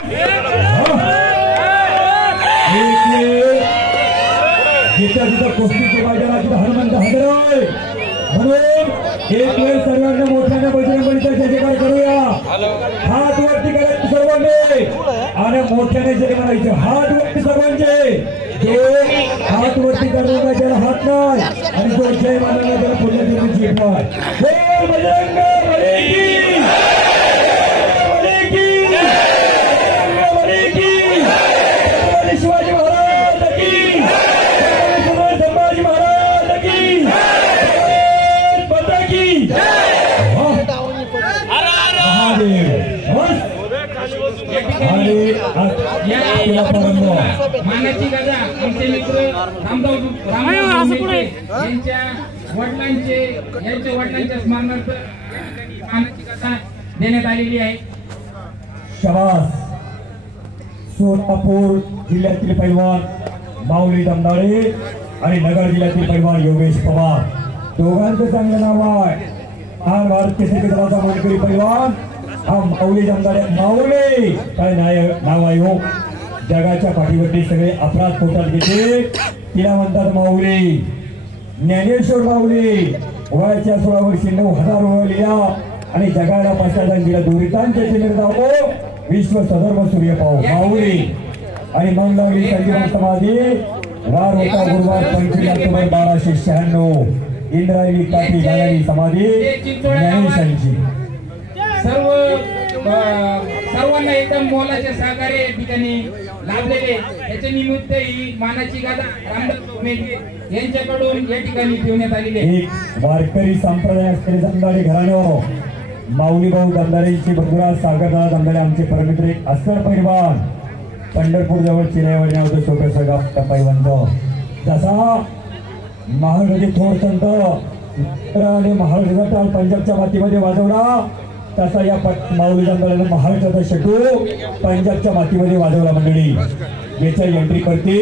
जिथं जिथं कुस्तीच्या मैदानात हनुमंत हजर आहे म्हणून एक वेळ सर्वांना मोठ्याने बजरंग बलीचा जयजयकार करूया. हात वरती करायचे सर्वांनी आणि मोठ्याने जय म्हणायचे. हात वरती सर्वांचे. जो हात वरती करणार त्याला हात नाही आणि जो जय म्हणाला त्याला पुढल्या दिवशी जीत नाही. बोल बजरंग बली की शिवाजी महाराज की संभाजी महाराज की बंदा की मानाची गदा आमचे मित्र यांच्या वडिलांच्या स्मरणार्थ मानाची गदा देण्यात आलेली आहे. शाबास. सोलापूर जिल्ह्यातील पैलवान माऊली दमदाळे आणि नगर जिल्ह्यातील पैलवान योगेश पवार दोघांचं चांगलं नाव आहे. हा भारत केसरी दलाचा मानकरी पैलवान हा माऊली दमदाळे. माऊली काय नाव आहे हो. जगाच्या पाठीवरती सगळे अपराध पोटात घेते तिला म्हणतात माऊली. ज्ञानेश्वर माऊली वयाच्या 16 वर्षी 9,000 ओळख लिहिल्या आणि जगाला पश्चातान दिला. दुरितांचे चिन्ह दाखवो विश्व सदर्भ सूर्य पाहू माऊली. आणि मग लागली संजीवन समाधी. वार होता गुरुवार 25 ऑक्टोबर 1296. इंद्रायणी काठी घालायली समाधी ज्ञानेशांची. सर्वांना एकदम मोलाचे सहकार्य या ठिकाणी लाभलेले. त्याच्या निमित्त ही मानाची गादा रामदास मेघे यांच्याकडून या ठिकाणी ठेवण्यात आलेली आहे. एक वारकरी संप्रदाय असलेले दमदाळे घराणं माऊली भाऊ दमदाळेंची बंधुराज सागरदादा दमदाळे आमचे परमित्र एक अस्तर पैलवान पंढरपूर जवळ चिरायवाडी नाव होतं छोटंसं गाव पैलवान. जसा महाराजांचे थोर संत आणि महाराजांचा टाळ पंजाबच्या मातीमध्ये वाजवला तसा या माऊली दमदाळेनं महाराष्ट्राचा शेटू पंजाबच्या मातीमध्ये वाजवला. मंडळी याच्या एंट्री करते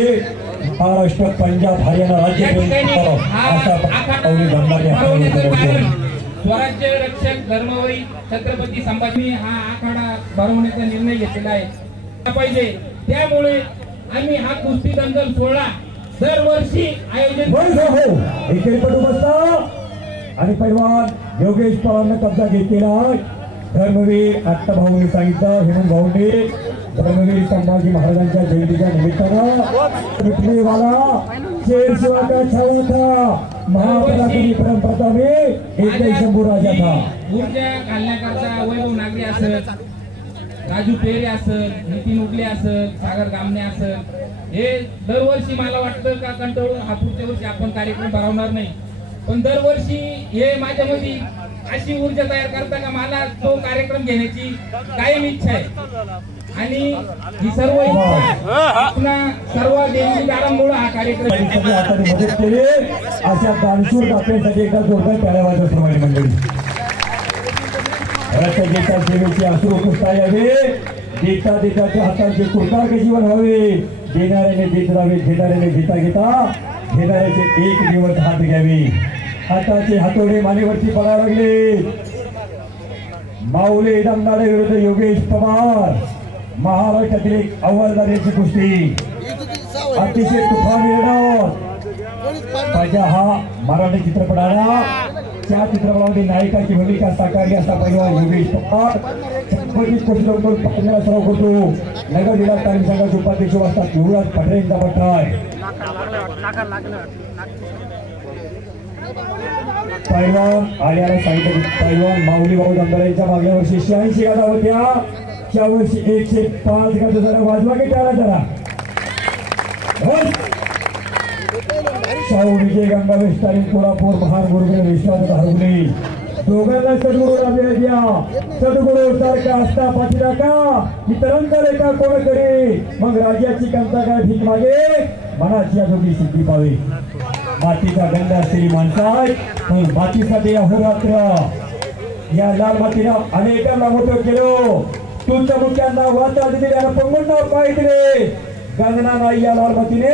महाराष्ट्र पंजाब हरियाणा राज्य असा माऊली दमदाळे. स्वराज्य रक्षक धर्मवीर छत्रपती संभाजी हा आखाडा भरवण्याचा निर्णय घेतलेला आहे पाहिजे. त्यामुळे आम्ही हा कुस्ती दंगल सोहळा दरवर्षी आयोजन एकेरीपटू बसता आणि पैलवान योगेश पवारने कब्जा घेतलेला आहे. धर्मवीर आत्ता भाऊंनी सांगितलं हेमंत भाऊंनी धर्मवीर संभाजी महाराजांच्या जयंतीच्या निमित्तानं पृथ्वीवाला शेर शिवा का छाया था महापराक्रमी परंपरा में एक शंभू राजा था. ऊर्जा घालण्याकरता वैभव नागरी असत, राजू पेरे असत, नितीन उगले असत, सागर गामणे असत, हे दरवर्षी मला वाटतं का कंटाळून हा पुढच्या वर्षी आपण कार्यक्रम भरवणार नाही. पण दरवर्षी हे माझ्यामध्ये अशी ऊर्जा तयार करता का मला तो कार्यक्रम घेण्याची कायम इच्छा आहे. आणि ही सर्व इच्छा आपल्या सर्व देणगीदारांमुळे हा कार्यक्रम मदत केली. अशा दानशूर दाखवण्यासाठी एकदा जोरदार टाळ्या वाजवण्याप्रमाणे मंडळी रसगीता सेवेची अश्रू पुसता यावे. देता देताच्या हाताचे कृतार्थ जीवन व्हावे. देणाऱ्याने देत राहावे, घेणाऱ्याने घेता घेता घेणाऱ्याचे एक दिवस हात घ्यावे. हाताचे हातोडे मानेवरती पडायला लागले. माऊली दमदाळे विरुद्ध योगेश पवार महाराष्ट्रातील एक अव्वलदारीची कुस्ती अतिशय तुफान लढत. माझ्या हा मराठी चित्रपट आला. त्या चित्रपटामध्ये नायकाची भूमिका साकारली असा पैलवान योगेश पवार 26 कोटी रुपये सराव करतो. नगर जिल्हा तालीम संघाचे उपाध्यक्ष असतात युवराज पठारे यांचा पट्टा आहे. पैलवान आल्याला सांगितलं पैलवान माऊली भाऊ दमदाळेंच्या मागल्या वर्षी 86 गादा होत्या. त्या वर्षी 105 गादा. जरा वाजवा की त्याला जरा शाहू विजय गंगावेश तालीम कोल्हापूर महार गुरुगे विश्वास हरवले. दोघांना सद्गुरू लाभल्या द्या. सद्गुरू सारखा असता पाठीला का इतरांचा लेखा कोण करे. मग राज्याची कमता काय भीक मागे मनाची अजोगी सिद्धी पावे. मातीचा गंध असलेली माणसं आहे पण मातीसाठी अहोरात्र या लाल मातीनं अनेकांना मोठं केलं. तुमच्या मुख्यांना वाचा दिले आणि पंगोंना पाय दिले. गंगना नाही या लाल मातीने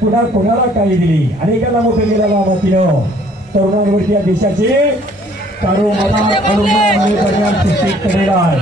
पुन्हा कोणाला काही दिली. अनेकांना मोठं केलं लाल मातीनं. तरुणांवरती या देशाची कारो मला अनुमान करण्यात केलेला आहे.